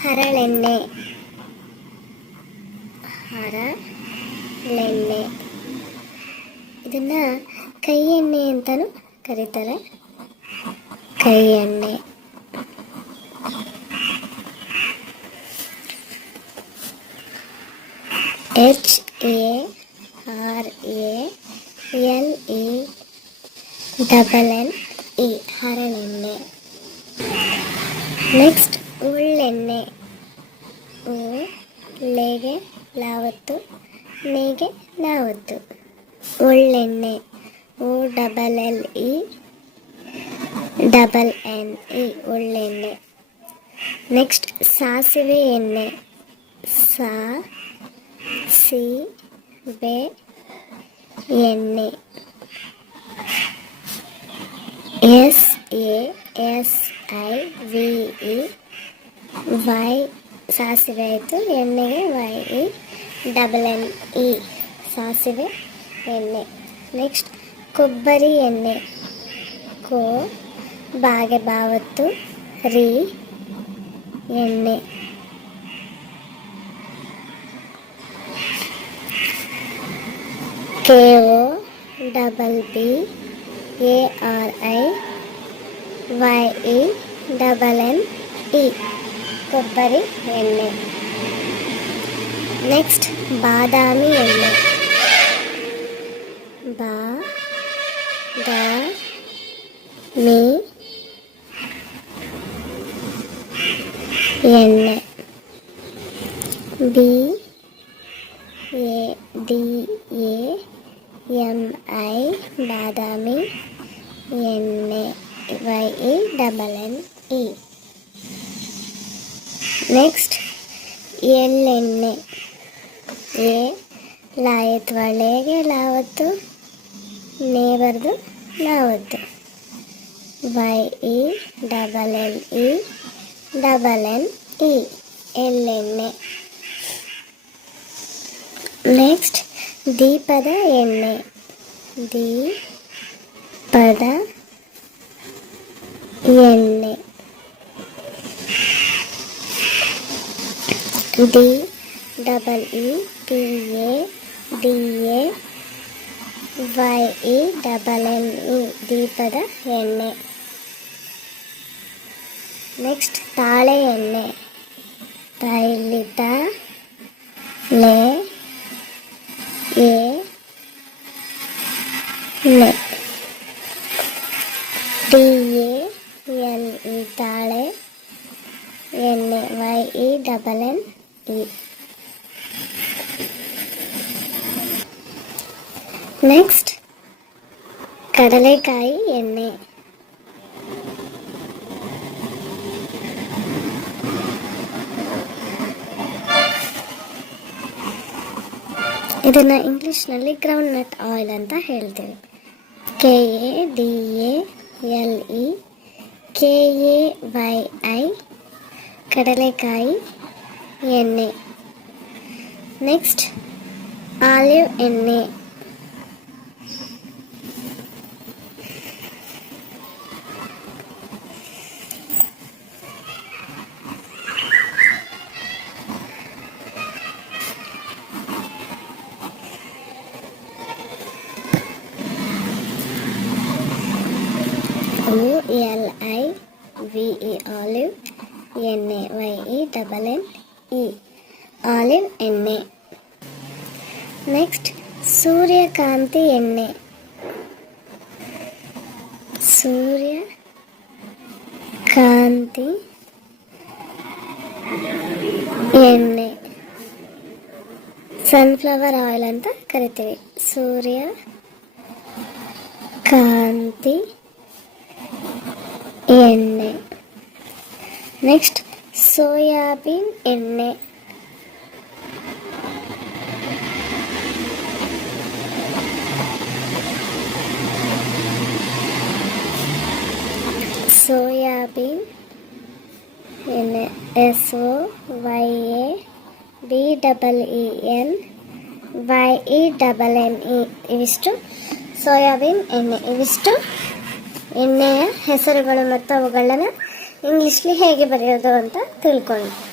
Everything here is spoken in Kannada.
ಹರಳೆಣ್ಣೆ, ಹರಳೆಣ್ಣೆ. ಇದನ್ನ ಕೈ ಎಣ್ಣೆ ಅಂತಲೂ ಕರೀತಾರೆ. ಕೈ ಎಣ್ಣೆ. HARALENE, ಹರಳೆಣ್ಣೆ. ನೆಕ್ಸ್ಟ್ ಉಳ್ಳೆಣ್ಣೆ. ಲೆಗೆ ಲಾವತ್ತು, ನೇಗೆ ಲಾವತ್ತು. ಉಳ್ಳೆಣ್ಣೆ. ULLENE ಉಳ್ಳೆಣ್ಣೆ. ನೆಕ್ಸ್ಟ್ ಸಾಸಿವೆ ಎಣ್ಣೆ. ಸಾಸಿವೆ ಎಣ್ಣೆ. SASIVE ಸಾಸಿವೆ ಆಯಿತು. ಎಣ್ಣೆಗೆ YENNE ಸಾಸಿವೆ ಎಣ್ಣೆ. ನೆಕ್ಸ್ಟ್ ಕೊಬ್ಬರಿ ಎಣ್ಣೆ. ಬಾಗೆ ಬಾವತ್ತು, ರಿ ಎಣ್ಣೆ. KOBBARIYENNE ಕೊಬ್ಬರಿ ಎಣ್ಣೆ. ನೆಕ್ಸ್ಟ್ ಬಾದಾಮಿ ಎಣ್ಣೆ. ಬಾದಾಮಿ ಎಣ್ಣೆ. BADAMI ಬಾದಾಮಿ ಎಣ್ಣೆ. YENNE. ನೆಕ್ಸ್ಟ್ ಎಳ್ಳೆಣ್ಣೆ. ಲಾಯತ್ ಒಳ್ಳೆಗೆ ಲಾವತ್ತು, ನೇಬರ್ದು ಲಾವತ್ತು. YELLENNE ಎಳ್ಳೆಣ್ಣೆ. ನೆಕ್ಸ್ಟ್ ದೀಪದ ಎಣ್ಣೆ. ದೀಪದ ಎಣ್ಣೆ. DEEPADAYENNE ದೀಪದ ಎಣ್ಣೆ. ನೆಕ್ಸ್ಟ್ ತಾಳೆ ಎಣ್ಣೆ. TALE ತಾಳೆ ಎಣ್ಣೆ. YENNE. ನೆಕ್ಸ್ಟ್ ಕಡಲೆಕಾಯಿ ಎಣ್ಣೆ. ಇದನ್ನು ಇಂಗ್ಲೀಷ್ನಲ್ಲಿ ಗ್ರೌಂಡ್ ನಟ್ ಆಯಿಲ್ ಅಂತ ಹೇಳ್ತೀವಿ. KADLEKAYI ಕಡಲೆಕಾಯಿ ಎಣ್ಣೆ. ನೆಕ್ಸ್ಟ್ ಆಲಿವ್ ಎಣ್ಣೆ. OLIVE ಆಲಿವ್ ಎಣ್ಣೆ. YENNE ಆಲಿವ್ ಎಣ್ಣೆ. ನೆಕ್ಸ್ಟ್ ಸೂರ್ಯಕಾಂತಿ ಎಣ್ಣೆ. ಸೂರ್ಯಕಾಂತಿ ಎಣ್ಣೆ. ಸನ್ಫ್ಲವರ್ ಆಯಿಲ್ ಅಂತ ಕರಿತೀವಿ. ಸೂರ್ಯಕಾಂತಿ ಎಣ್ಣೆ. ನೆಕ್ಸ್ಟ್ ಸೋಯಾಬೀನ್ ಎಣ್ಣೆ. ಸೋಯಾಬೀನ್ ಎಣ್ಣೆ. SOYABEEN YENNE ಇವಿಷ್ಟು ಸೋಯಾಬೀನ್ ಎಣ್ಣೆ. ಇವಿಷ್ಟು ಎಣ್ಣೆಯ ಹೆಸರುಗಳು ಮತ್ತು ಅವುಗಳನ್ನು ಇಂಗ್ಲೀಷ್ಲಿ ಹೇಗೆ ಬರೆಯೋದು ಅಂತ ತಿಳ್ಕೊಂಡು